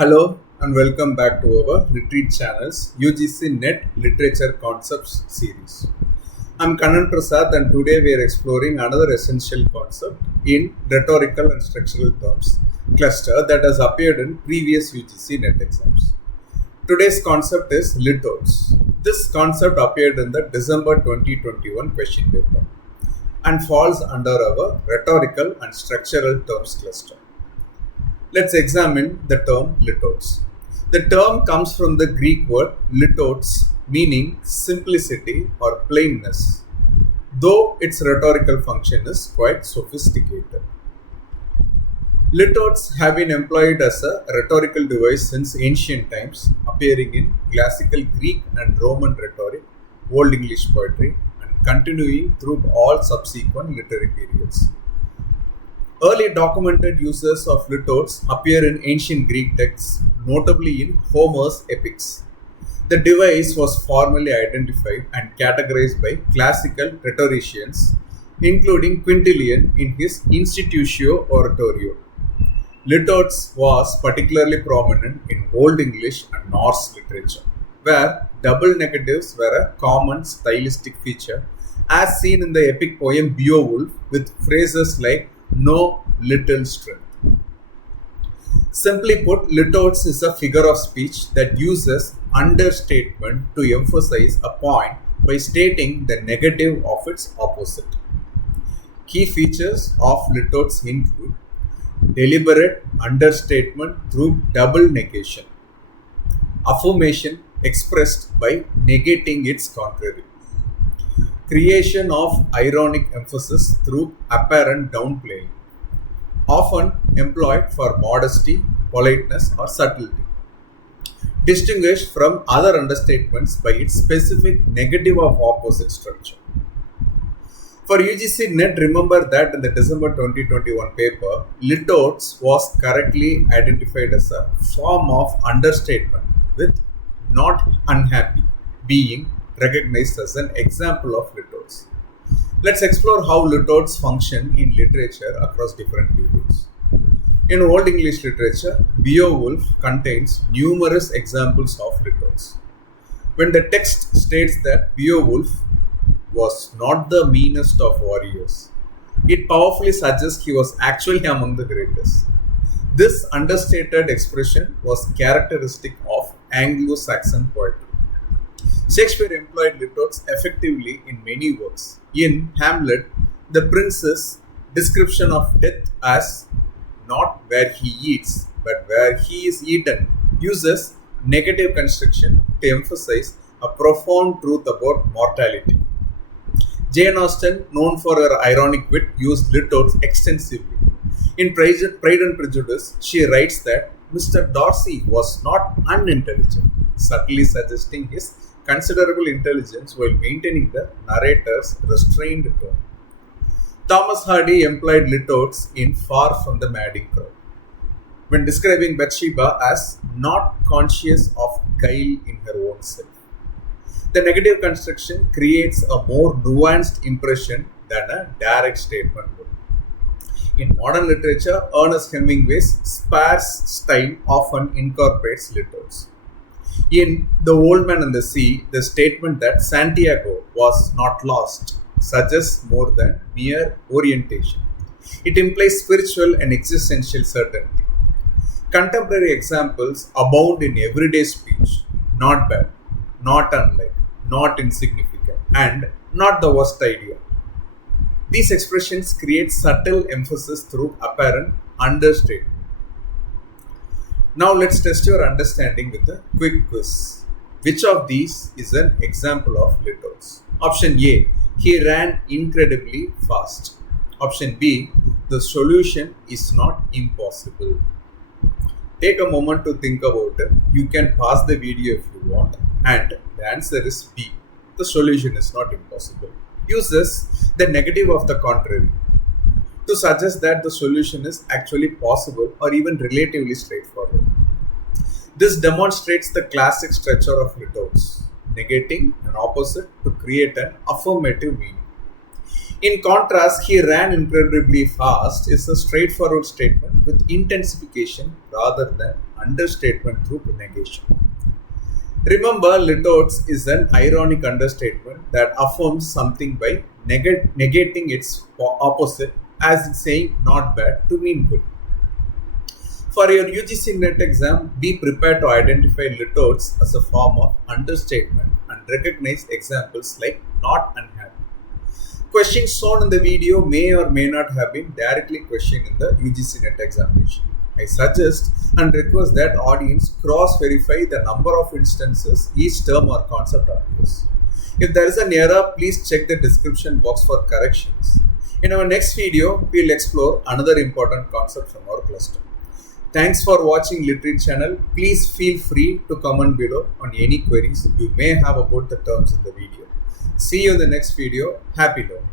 Hello and welcome back to our retreat channel's UGC NET Literature Concepts series. I'm Kannan Prasad and today we are exploring another essential concept in rhetorical and structural terms cluster that has appeared in previous UGC NET exams. Today's concept is Litotes. This concept appeared in the December 2021 question paper and falls under our rhetorical and structural terms cluster. Let's examine the term litotes. The term comes from the Greek word litotes, meaning simplicity or plainness, though its rhetorical function is quite sophisticated. Litotes have been employed as a rhetorical device since ancient times, appearing in classical Greek and Roman rhetoric, Old English poetry, and continuing through all subsequent literary periods. Early documented uses of litotes appear in ancient Greek texts, notably in Homer's epics. The device was formally identified and categorized by classical rhetoricians, including Quintilian in his Institutio Oratorio. Litotes was particularly prominent in Old English and Norse literature, where double negatives were a common stylistic feature, as seen in the epic poem Beowulf with phrases like no little strength. Simply put, litotes is a figure of speech that uses understatement to emphasize a point by stating the negative of its opposite. Key features of litotes include deliberate understatement through double negation, affirmation expressed by negating its contrary, creation of ironic emphasis through apparent downplaying, often employed for modesty, politeness, or subtlety. Distinguished from other understatements by its specific negative of opposite structure. For UGC NET, remember that in the December 2021 paper, litotes was correctly identified as a form of understatement with not unhappy being recognized as an example of litotes. Let's explore how litotes function in literature across different periods. In Old English literature, Beowulf contains numerous examples of litotes. When the text states that Beowulf was not the meanest of warriors, it powerfully suggests he was actually among the greatest. This understated expression was characteristic of Anglo-Saxon poetry. Shakespeare employed litotes effectively in many works. In Hamlet, the prince's description of death as not where he eats, but where he is eaten, uses negative construction to emphasize a profound truth about mortality. Jane Austen, known for her ironic wit, used litotes extensively. In Pride and Prejudice, she writes that Mr. Darcy was not unintelligent, subtly suggesting his considerable intelligence while maintaining the narrator's restrained tone. Thomas Hardy employed litotes in Far from the Madding Crowd when describing Bathsheba as not conscious of guile in her own self. The negative construction creates a more nuanced impression than a direct statement would. In modern literature, Ernest Hemingway's sparse style often incorporates litotes. In The Old Man and the Sea, the statement that Santiago was not lost suggests more than mere orientation. It implies spiritual and existential certainty. Contemporary examples abound in everyday speech: not bad, not unlike, not insignificant, and not the worst idea. These expressions create subtle emphasis through apparent understatement. Now let's test your understanding with a quick quiz. Which of these is an example of litotes? Option A, he ran incredibly fast. Option B, the solution is not impossible. Take a moment to think about it. You can pause the video if you want. And the answer is B, the solution is not impossible. Uses the negative of the contrary to suggest that the solution is actually possible or even relatively straightforward. This demonstrates the classic structure of litotes, negating an opposite to create an affirmative meaning. In contrast, he ran incredibly fast is a straightforward statement with intensification rather than understatement through negation. Remember, Litotes is an ironic understatement that affirms something by negating its opposite, as in saying not bad to mean good. For your UGC NET exam, be prepared to identify Litotes as a form of understatement and recognize examples like not unhappy. Questions shown in the video may or may not have been directly questioned in the UGC NET examination. I suggest and request that audience cross-verify the number of instances each term or concept appears. If there is an error, please check the description box for corrections. In our next video, we will explore another important concept from our cluster. Thanks for watching Literate channel. Please feel free to comment below on any queries you may have about the terms in the video. See you in the next video. Happy learning.